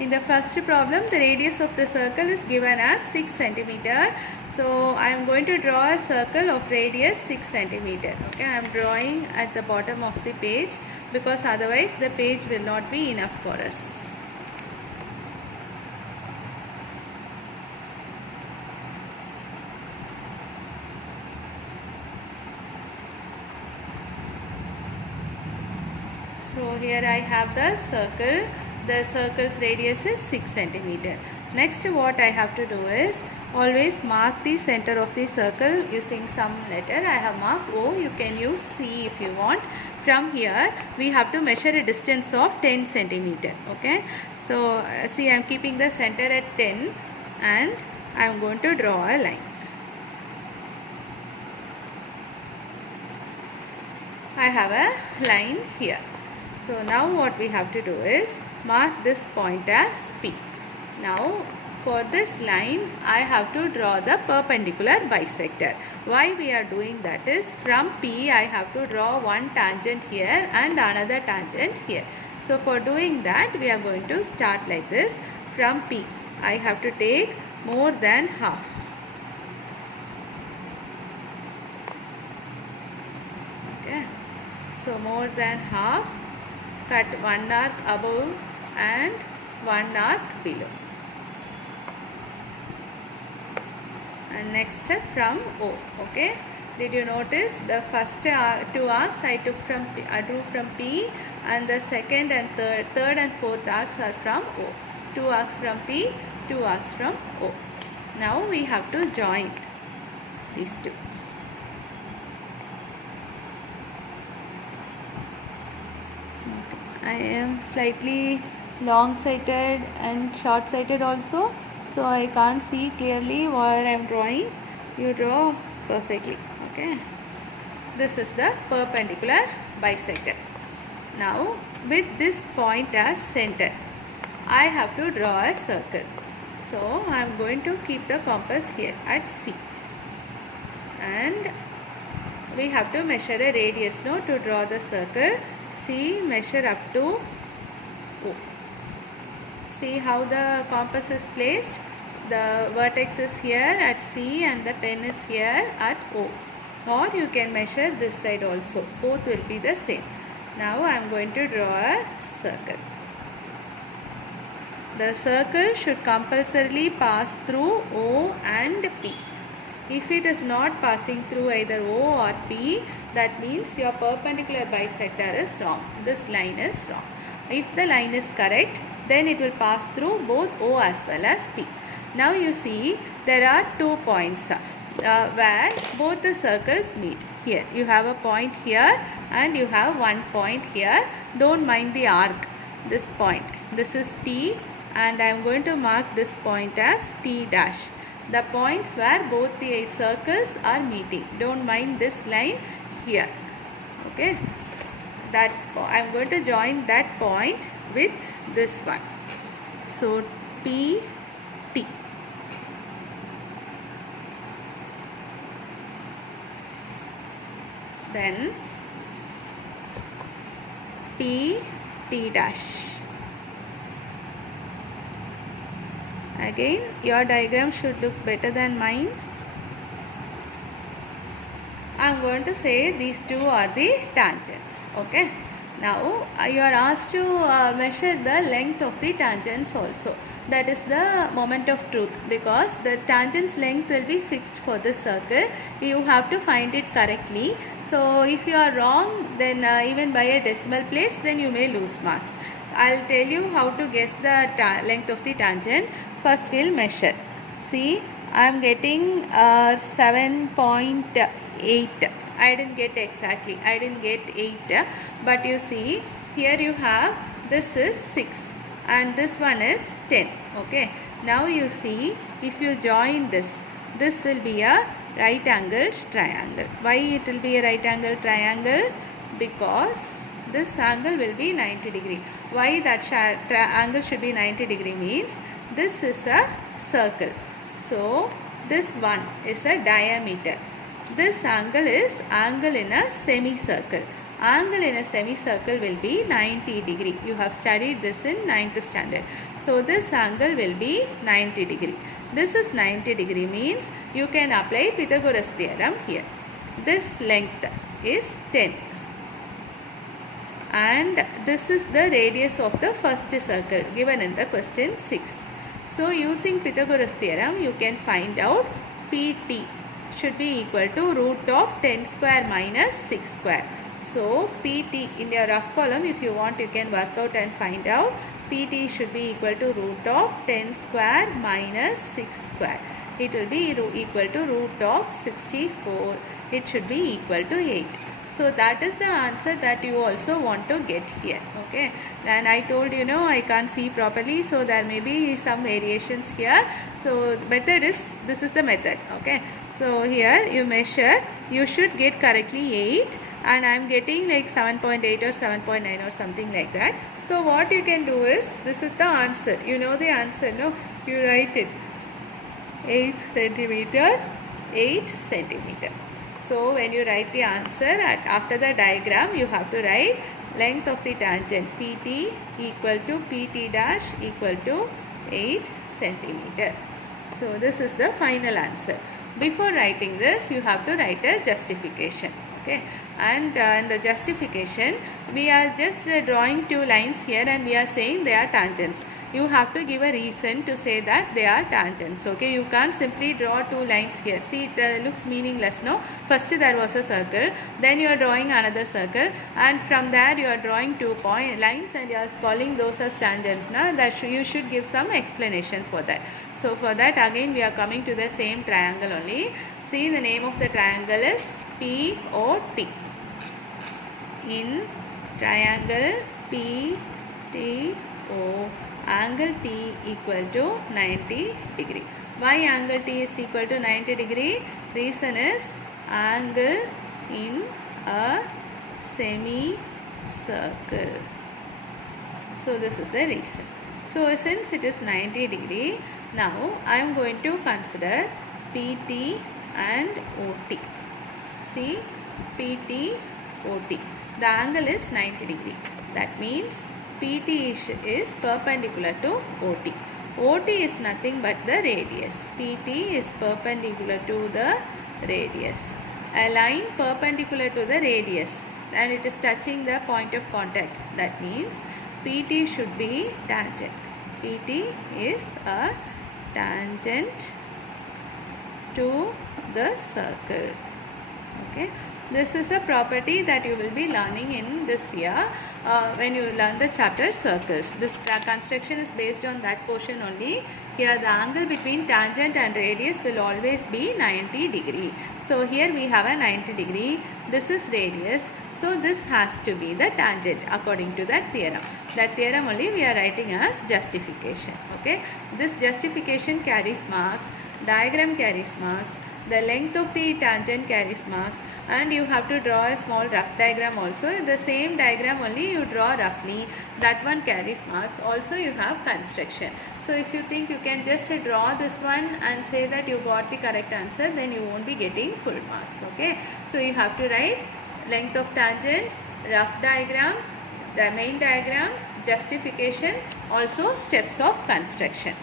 In the first problem, the radius of the circle is given as 6 centimeter. So I am going to draw a circle of radius 6 centimeter. Okay, I am drawing at the bottom of the page because otherwise the page will not be enough for us. So here I have the circle. The circle's radius is 6 centimeter. Next, what I have to do is always mark the center of the circle using some letter. I have marked O. You can use C if you want. From here, we have to measure a distance of 10 centimeter. Okay. So see, I am keeping the center at 10 and I am going to draw a line. I have a line here. So now what we have to do is mark this point as P. Now for this line I have to draw the perpendicular bisector. Why we are doing that is from P I have to draw one tangent here and another tangent here. So for doing that we are going to start like this. From P I have to take more than half. Okay. So more than half. Cut one arc above and one arc below. And next from O. Okay. Did you notice the first two arcs I drew from P, and the second and third and fourth arcs are from O. Two arcs from P, two arcs from O. Now we have to join these two. I am slightly long-sighted and short-sighted also, so I can't see clearly where I am drawing. You draw perfectly. Okay. This is the perpendicular bisector. Now with this point as center, I have to draw a circle. So I am going to keep the compass here at C, and we have to measure a radius now to draw the circle. See, measure up to O. See how the compass is placed. The vertex is here at C and the pen is here at O. Or you can measure this side also. Both will be the same. Now I am going to draw a circle. The circle should compulsorily pass through O and P. If it is not passing through either O or P, that means your perpendicular bisector is wrong. This line is wrong. If the line is correct, then it will pass through both O as well as P. Now you see there are 2 points where both the circles meet. Here you have a point here and you have one point here. Don't mind the arc. This point. This is T, and I am going to mark this point as T dash. The points where both the circles are meeting. Don't mind this line here. Okay. That I am going to join that point with this one. So P T. Then P T dash. Again, your diagram should look better than mine. I am going to say these two are the tangents. Okay. Now you are asked to measure the length of the tangents also. That is the moment of truth, because the tangent's length will be fixed for the circle. You have to find it correctly. So if you are wrong, then even by a decimal place, then you may lose marks. I will tell you how to guess the length of the tangent. First we will measure. See, I am getting 7.8. I didn't get exactly. I didn't get 8. But you see, here you have, this is 6 and this one is 10. Okay. Now you see, if you join this will be a right angled triangle. Why it will be a right angled triangle? Because this angle will be 90 degree. Why that angle should be 90 degree means this is a circle. So this one is a diameter. This angle is angle in a semicircle. angle in a semicircle will be 90 degree. You have studied this in 9th standard. So this angle will be 90 degree. This is 90 degree means you can apply Pythagoras theorem here. This length is 10 and this is the radius of the first circle given in the question 6. So using Pythagoras theorem you can find out PT should be equal to root of 10 square minus 6 square. So PT in your rough column, if you want you can work out and find out. PT should be equal to root of 10 square minus 6 square. It will be equal to root of 64. It should be equal to 8. So that is the answer that you also want to get here. Okay, and I told you know I can't see properly, so there may be some variations here. So method is, this is the method. Okay, so here you measure, you should get correctly 8 and I am getting like 7.8 or 7.9 or something like that. So what you can do is, this is the answer. You know the answer, no? You write it 8 centimeter, 8 centimeter. So when you write the answer, after the diagram you have to write length of the tangent PT equal to PT dash equal to 8 centimeter. So this is the final answer. Before writing this you have to write a justification. Okay, and in the justification we are just drawing two lines here and we are saying they are tangents. You have to give a reason to say that they are tangents. Okay, you can't simply draw two lines here. See, it looks meaningless, no? First there was a circle, then you are drawing another circle, and from there you are drawing two lines and you are calling those as tangents. Now that you should give some explanation for that. So for that again we are coming to the same triangle only. See, the name of the triangle is POT. In triangle PTO, angle T equal to 90 degree. Why angle T is equal to 90 degree? Reason is angle in a semicircle. So this is the reason. So since it is 90 degree, now I am going to consider PT and OT. See, PT, OT. The angle is 90 degree. That means PT is perpendicular to OT. OT is nothing but the radius. PT is perpendicular to the radius. A line perpendicular to the radius and it is touching the point of contact. That means PT should be tangent. PT is a tangent to the circle. Okay, this is a property that you will be learning in this year when you learn the chapter circles. This construction is based on that portion only. Here the angle between tangent and radius will always be 90 degree. So here we have a 90 degree. This is radius. So this has to be the tangent according to that theorem. That theorem only we are writing as justification. Okay, this justification carries marks, diagram carries marks, the length of the tangent carries marks, and you have to draw a small rough diagram also. The same diagram only you draw roughly, that one carries marks. Also you have construction. So if you think you can just draw this one and say that you got the correct answer, then you won't be getting full marks. Okay, so you have to write length of tangent, rough diagram, the main diagram, justification, also steps of construction.